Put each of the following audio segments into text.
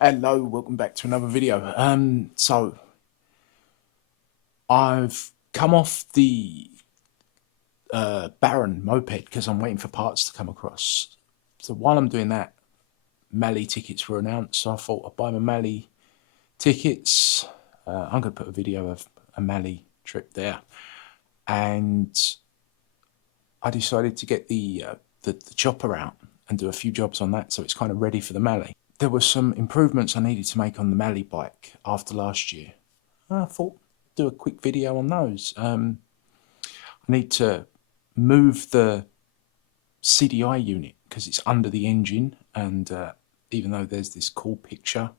Hello, welcome back to another video. So I've come off the Baron moped because I'm waiting for parts to come across. So while I'm doing that, Malle tickets were announced. So I thought I'd buy my Malle tickets. I'm going to put a video of a Malle trip there, and I decided to get the chopper out and do a few jobs on that, so it's kind of ready for the Malle. There were some improvements I needed to make on the Malle bike after last year. I thought do a quick video on those. I need to move the CDI unit because it's under the engine, and even though there's this cool picture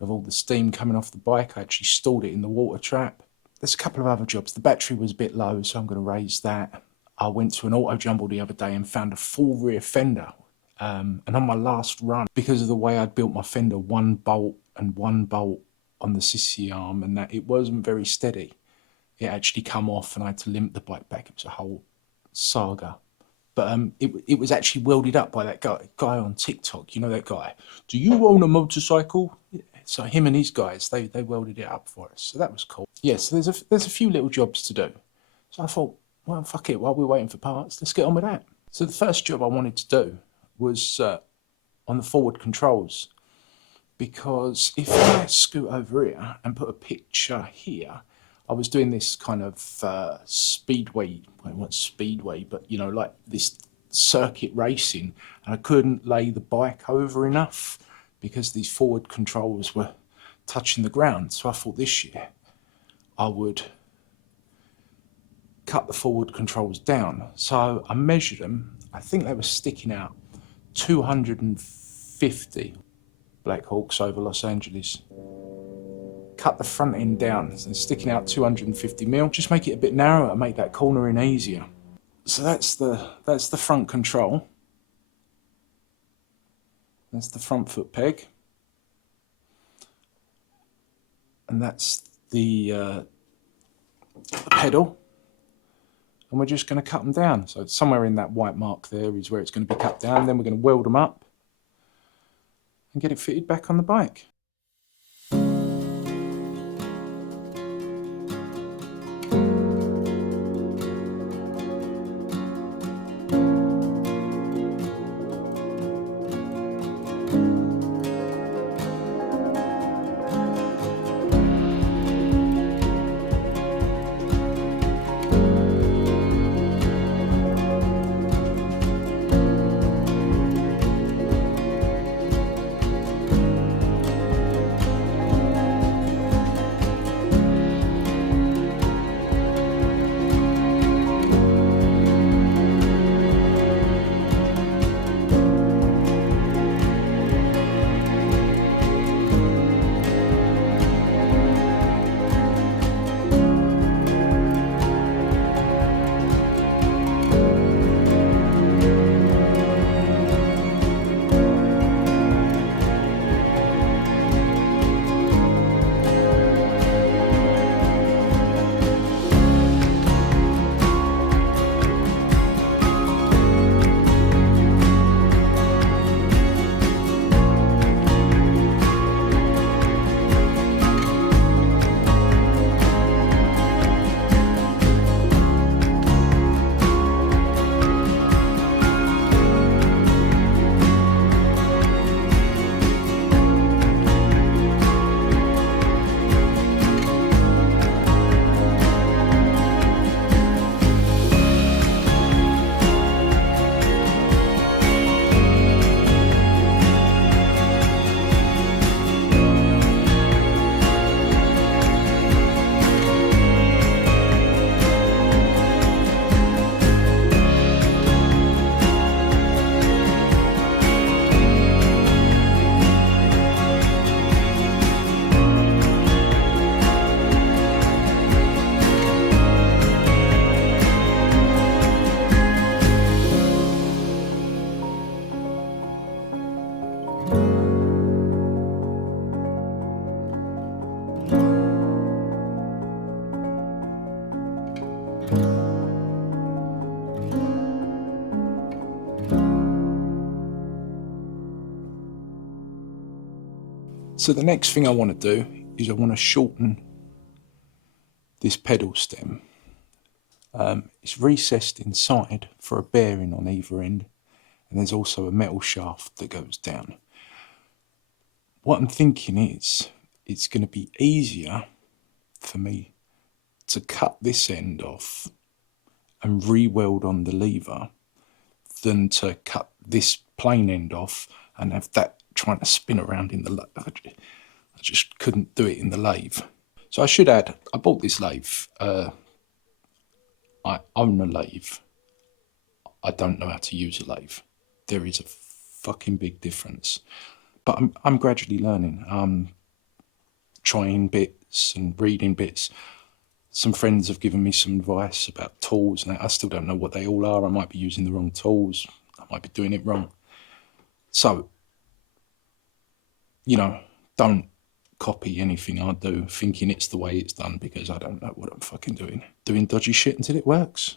of all the steam coming off the bike, I actually stored it in the water trap. There's a couple of other jobs. The battery was a bit low, so I'm going to raise that. I went to an auto jumble the other day and found a full rear fender. And on my last run, because of the way I'd built my fender, one bolt on the sissy arm, and that it wasn't very steady. It actually come off and I had to limp the bike back. It was a whole saga. But it was actually welded up by that guy on TikTok. You know that guy? Do you own a motorcycle? So him and his guys, they welded it up for us. So that was cool. Yeah, so there's a few little jobs to do. So I thought, well, fuck it, while we're waiting for parts, let's get on with that. So the first job I wanted to do was on the forward controls, because if I scoot over here and put a picture here, I was doing this kind of speedway, well, not speedway, but you know, like this circuit racing, and I couldn't lay the bike over enough because these forward controls were touching the ground. So I thought this year I would cut the forward controls down. So I measured them. I think they were sticking out 250 Black Hawks over Los Angeles. Cut the front end down, so sticking out 250 mil. Just make it a bit narrower and make that cornering easier. So that's the front control. That's the front foot peg, and that's the pedal. And we're just going to cut them down. So somewhere in that white mark there is where it's going to be cut down. Then we're going to weld them up and get it fitted back on the bike. So the next thing I want to do is I want to shorten this pedal stem. It's recessed inside for a bearing on either end, and there's also a metal shaft that goes down. What I'm thinking is it's going to be easier for me to cut this end off and re-weld on the lever than to cut this plain end off and have that trying to spin around in the lathe. I just couldn't do it in the lathe. So I should add, I bought this lathe. I own a lathe. I don't know how to use a lathe. There is a fucking big difference. But I'm gradually learning. I'm trying bits and reading bits. Some friends have given me some advice about tools, and I still don't know what they all are. I might be using the wrong tools. I might be doing it wrong. So, you know, don't copy anything I do thinking it's the way it's done, because I don't know what I'm fucking doing. Doing dodgy shit until it works.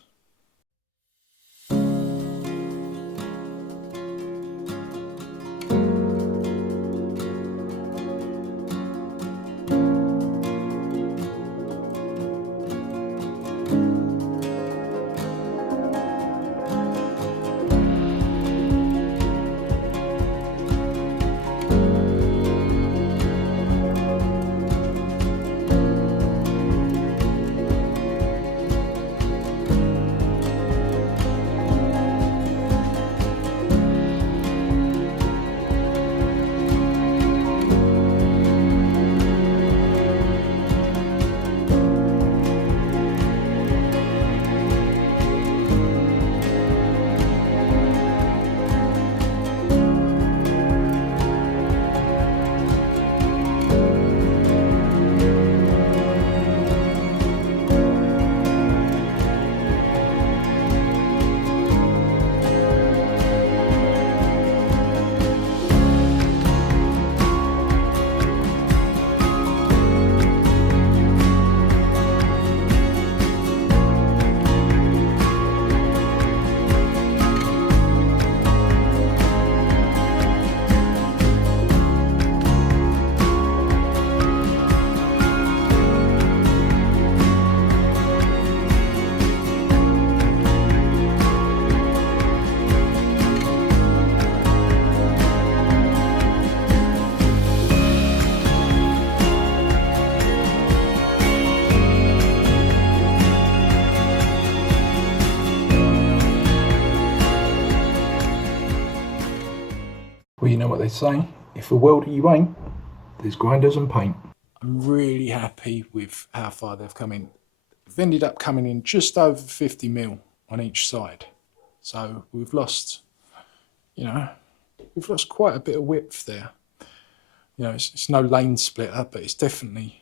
Well, you know what they say, if a welder you ain't, there's grinders and paint. I'm really happy with how far they've come in. They've ended up coming in just over 50 mil on each side. So we've lost, you know, we've lost quite a bit of width there. You know, it's no lane splitter, but it's definitely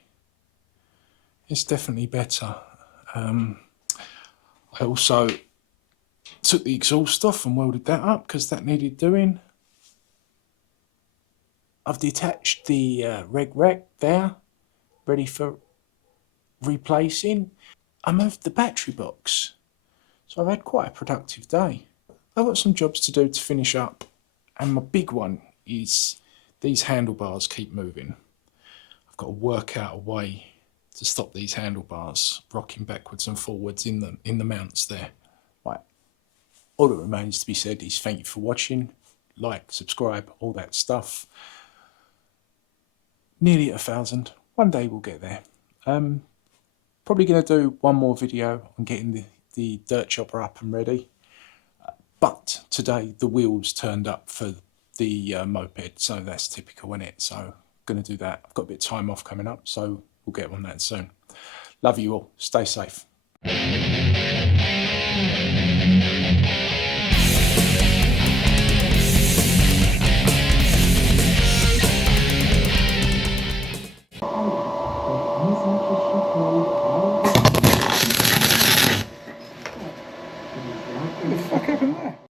better. I also took the exhaust off and welded that up because that needed doing. I've detached the reg rack there, ready for replacing. I moved the battery box, so I've had quite a productive day. I've got some jobs to do to finish up, and my big one is these handlebars keep moving. I've got to work out a way to stop these handlebars rocking backwards and forwards in the mounts there. Right. All that remains to be said is thank you for watching. Like, subscribe, all that stuff. Nearly at 1,000. One day we'll get there. Probably going to do one more video on getting the dirt chopper up and ready. But today the wheels turned up for the moped, so that's typical, isn't it? So going to do that. I've got a bit of time off coming up, so we'll get on that soon. Love you all. Stay safe.